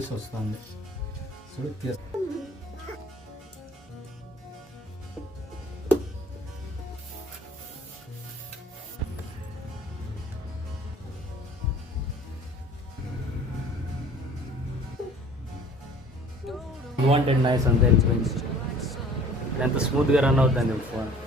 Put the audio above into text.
వస్తుంది చూడు. Wanted noise అంతా వెళ్ళిపోయింది. ఎంత స్మూత్గా రన్ అవుతుంది ఫోన్.